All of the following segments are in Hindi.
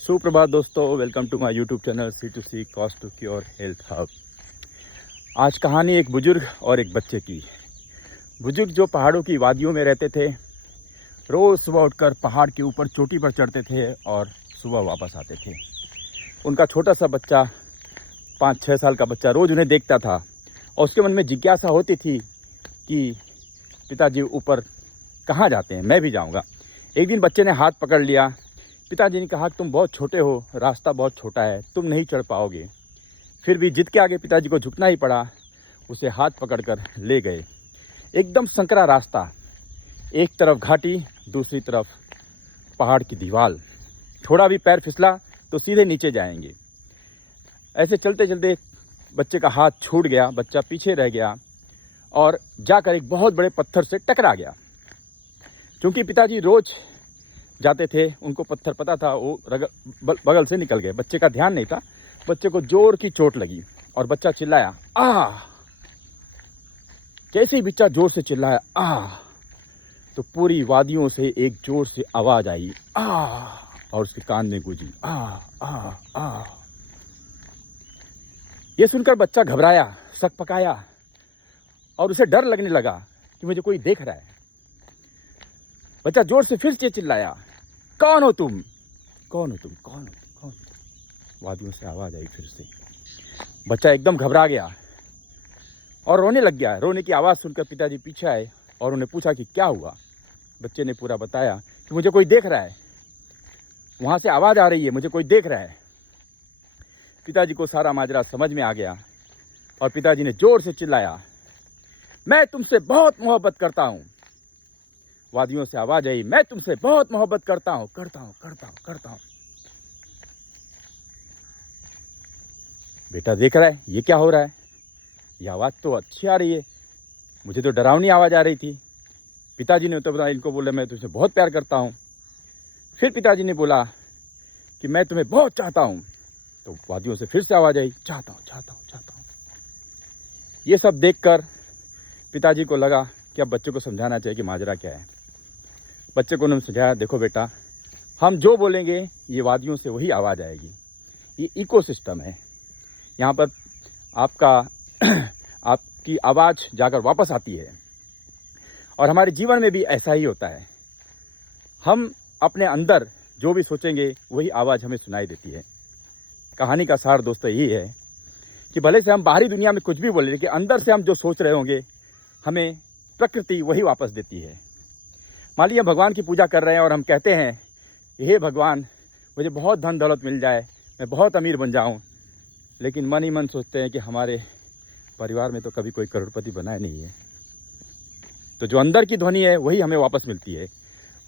सुप्रभात दोस्तों, welcome to my YouTube channel C2C cost to cure health hub. आज कहानी एक बुजुर्ग और एक बच्चे की। बुजुर्ग जो पहाड़ों की वादियों में रहते थे, रोज़ सुबह उठकर पहाड़ के ऊपर चोटी पर चढ़ते थे और सुबह वापस आते थे। उनका छोटा सा बच्चा, 5-6 साल का बच्चा, रोज़ उन्हें देखता था और उसके मन में जिज्ञासा होती थी कि पिताजी ऊपर कहाँ जाते हैं, मैं भी जाऊँगा। एक दिन बच्चे ने हाथ पकड़ लिया। पिताजी ने कहा, तुम बहुत छोटे हो, रास्ता बहुत छोटा है, तुम नहीं चढ़ पाओगे। फिर भी जिद के आगे पिताजी को झुकना ही पड़ा। उसे हाथ पकड़कर ले गए। एकदम संकरा रास्ता, एक तरफ घाटी, दूसरी तरफ पहाड़ की दीवार। थोड़ा भी पैर फिसला तो सीधे नीचे जाएंगे। ऐसे चलते चलते बच्चे का हाथ छूट गया, बच्चा पीछे रह गया और जाकर एक बहुत बड़े पत्थर से टकरा गया। क्योंकि पिताजी रोज जाते थे, उनको पत्थर पता था, वो बगल से निकल गए। बच्चे का ध्यान नहीं था। बच्चे को जोर की चोट लगी और बच्चा चिल्लाया, आ। कैसे ही बच्चा जोर से चिल्लाया, आ, तो पूरी वादियों से एक जोर से आवाज आई, आ, और उसके कान में गूंजी, आ आ आ। ये सुनकर बच्चा घबराया, सकपकाया और उसे डर लगने लगा कि मुझे कोई देख रहा है। बच्चा जोर से फिर से चिल्लाया, कौन हो तुम, कौन हो तुम, कौन हो तुम, कौन हो तुम। वादियों से आवाज आई फिर से। बच्चा एकदम घबरा गया और रोने लग गया। रोने की आवाज सुनकर पिताजी पीछे आए और उन्हें पूछा कि क्या हुआ। बच्चे ने पूरा बताया कि मुझे कोई देख रहा है, वहां से आवाज आ रही है, मुझे कोई देख रहा है। पिताजी को सारा माजरा समझ में आ गया और पिताजी ने जोर से चिल्लाया, मैं तुमसे बहुत मोहब्बत करता हूं। वादियों से आवाज आई, मैं तुमसे बहुत मोहब्बत करता हूं, करता हूं, करता हूं, करता हूं। बेटा देख रहा है ये क्या हो रहा है, ये आवाज तो अच्छी आ रही है, मुझे तो डरावनी आवाज आ रही थी। पिताजी ने तो बताया, इनको बोला, मैं तुझसे बहुत प्यार करता हूं। फिर पिताजी ने बोला कि मैं तुम्हें बहुत चाहता हूं। तो वादियों से फिर से आवाज आई, चाहता हूं, चाहता हूं, चाहता हूं। ये सब देखकर पिताजी को लगा कि अब बच्चे को समझाना चाहिए कि माजरा क्या है। बच्चे को उन्होंने समझाया, देखो बेटा, हम जो बोलेंगे ये वादियों से वही आवाज़ आएगी। ये इकोसिस्टम है, यहाँ पर आपकी आवाज़ जाकर वापस आती है। और हमारे जीवन में भी ऐसा ही होता है। हम अपने अंदर जो भी सोचेंगे वही आवाज़ हमें सुनाई देती है। कहानी का सार दोस्तों यही है कि भले से हम बाहरी दुनिया में कुछ भी बोले, लेकिन अंदर से हम जो सोच रहे होंगे हमें प्रकृति वही वापस देती है। मान लीजिए भगवान की पूजा कर रहे हैं और हम कहते हैं, हे भगवान, मुझे बहुत धन दौलत मिल जाए, मैं बहुत अमीर बन जाऊं, लेकिन मन ही मन सोचते हैं कि हमारे परिवार में तो कभी कोई करोड़पति बना ही नहीं है। तो जो अंदर की ध्वनि है वही हमें वापस मिलती है।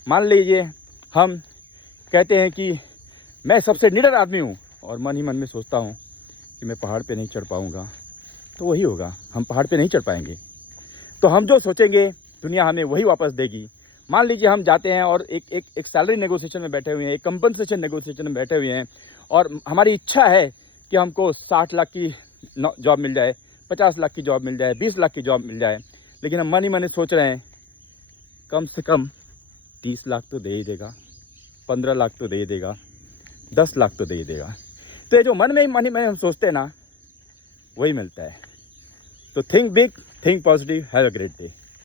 मान लीजिए हम कहते हैं कि मैं सबसे निडर आदमी हूँ और मन ही मन में सोचता हूँ कि मैं पहाड़ पे नहीं चढ़ पाऊँगा, तो वही होगा, हम पहाड़ पे नहीं चढ़ पाएंगे। तो हम जो सोचेंगे दुनिया हमें वही वापस देगी। मान लीजिए हम जाते हैं और एक सैलरी नेगोशिएशन में बैठे हुए हैं, एक कंपनसेशन नेगोशिएशन में बैठे हुए हैं और हमारी इच्छा है कि हमको 60 लाख की जॉब मिल जाए, 50 लाख की जॉब मिल जाए, 20 लाख की जॉब मिल जाए, लेकिन हम मन ही मन सोच रहे हैं कम से कम 30 लाख तो दे ही देगा, 15 लाख तो दे ही देगा, 10 लाख तो दे ही देगा। तो ये जो मन ही में हम सोचते हैं ना, वही मिलता है। तो think big, think positive, have a great day.